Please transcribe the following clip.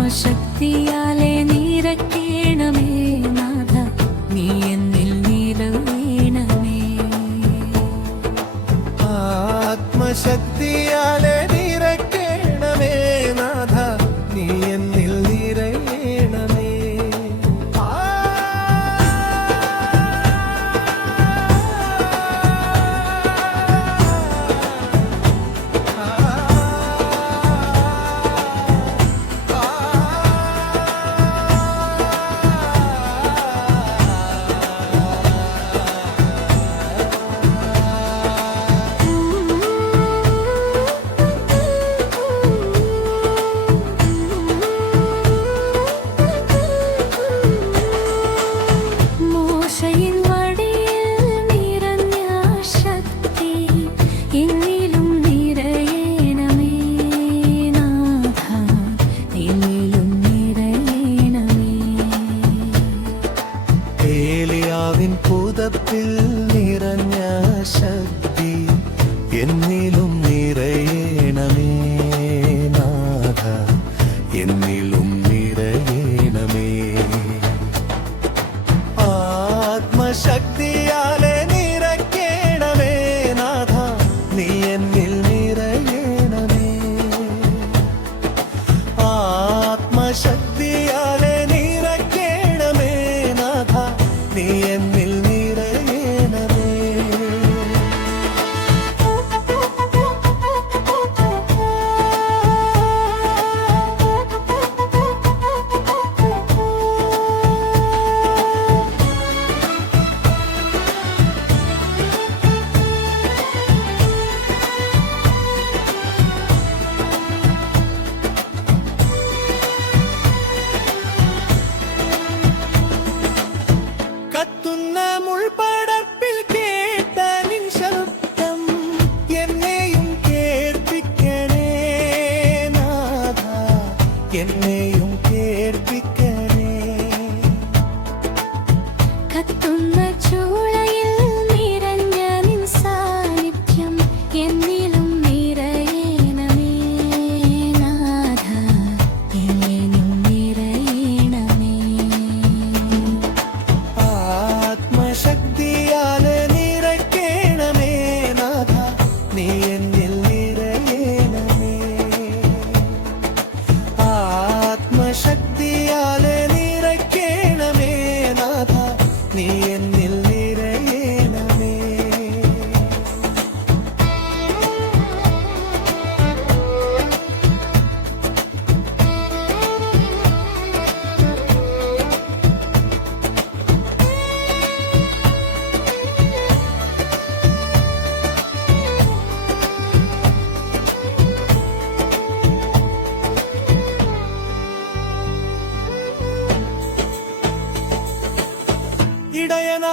ആത്മശക്തിയാലെ നിറയ്ക്കണമേ നാഥ, നീ എന്നിൽ നിറയണമേ. ആത്മശക്തിയാലെ നിറയ്ക്കണമേ നാഥ, നീ എന്നിൽ നിറയണമേ. പുതപ്പിൽ നിറഞ്ഞ ശക്തി എന്നിലും നിറയണമേ നാഥ, എന്നിലും നിറയണമേ. ആത്മശക്തിയാലെ നിറയ്ക്കണമേ നാഥ, നീ എന്നിൽ നിറയണമേ. ആത്മശക്തിയാലെ നിറയ്ക്കണമേ നാഥ, നീ എന്നിൽ നിറയണമേ. കത്തുന്ന മുൾപടർപ്പിൽ കേട്ട നിൻ ശബ്ദം എന്നെയും കേൾപ്പിക്കണേ നാഥ, എന്നെയും കേൾപ്പിക്കണേ. കത്തുന്ന ചൂളയിൽ നിറഞ്ഞ നിൻ സാന്നിധ്യം എന്നിലും നിറയണമേ നാഥ, എന്നിലും നിറയണമേ. ആത്മശക്തിയാലെ നിറയ്ക്കണമേ നാഥ, നീ എന്നിൽ നിറയണമേ. ആത്മശക്തിയാലെ നിറയ്ക്കണമേ നാഥ, നീ എന്നിൽ നിറയണമേ. ഇടയനാ